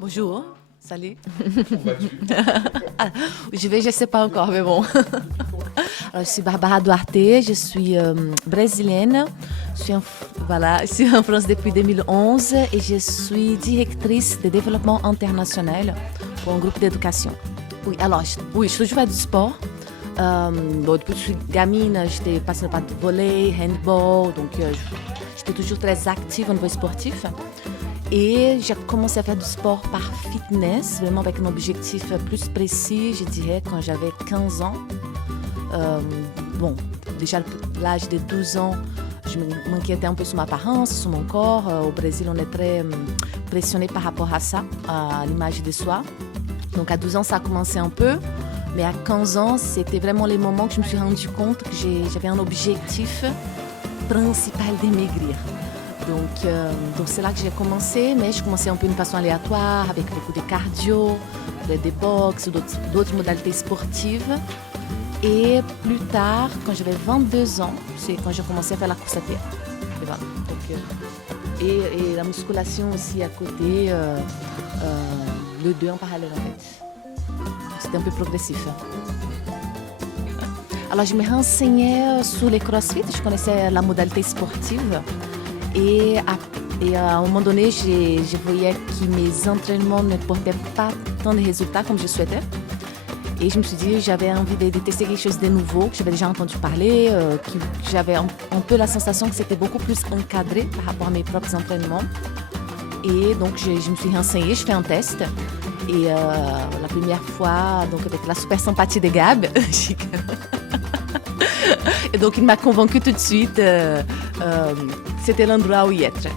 Bonjour, salut. Combattu. Ah, je ne sais pas encore, mais bon. Alors, je suis Barbara Duarte, je suis brésilienne. Je suis en France depuis 2011 et je suis directrice de développement international pour un groupe d'éducation. Oui, alors, je toujours fait du sport. Depuis que je suis gamine, j'étais passionnée par le volley, handball, donc j'étais toujours très active au niveau sportif. Et j'ai commencé à faire du sport par fitness, vraiment avec un objectif plus précis, je dirais, quand j'avais 15 ans. Déjà à l'âge de 12 ans, je m'inquiétais un peu sur ma apparence, sur mon corps. Au Brésil, on est très pressionné par rapport à ça, à l'image de soi. Donc à 12 ans, ça a commencé un peu. Mais à 15 ans, c'était vraiment les moments que je me suis rendu compte que j'avais un objectif principal de maigrir. Donc c'est là que j'ai commencé, mais je commençais un peu d'une façon aléatoire, avec beaucoup de cardio, de boxe, d'autres modalités sportives. Et plus tard, quand j'avais 22 ans, c'est quand j'ai commencé à faire la course à pied. Et voilà. Et la musculation aussi à côté, les deux en parallèle en fait. C'était un peu progressif. Alors je me renseignais sur les CrossFit, je connaissais la modalité sportive. Et à un moment donné, je voyais que mes entraînements ne portaient pas tant de résultats comme je souhaitais. Et je me suis dit, j'avais envie de tester quelque chose de nouveau, que j'avais déjà entendu parler, que j'avais un peu la sensation que c'était beaucoup plus encadré par rapport à mes propres entraînements. Et donc, je me suis renseignée, je fais un test. Et la première fois, donc avec la super sympathie de Gab, et donc il m'a convaincu tout de suite, c'était l'endroit où y être.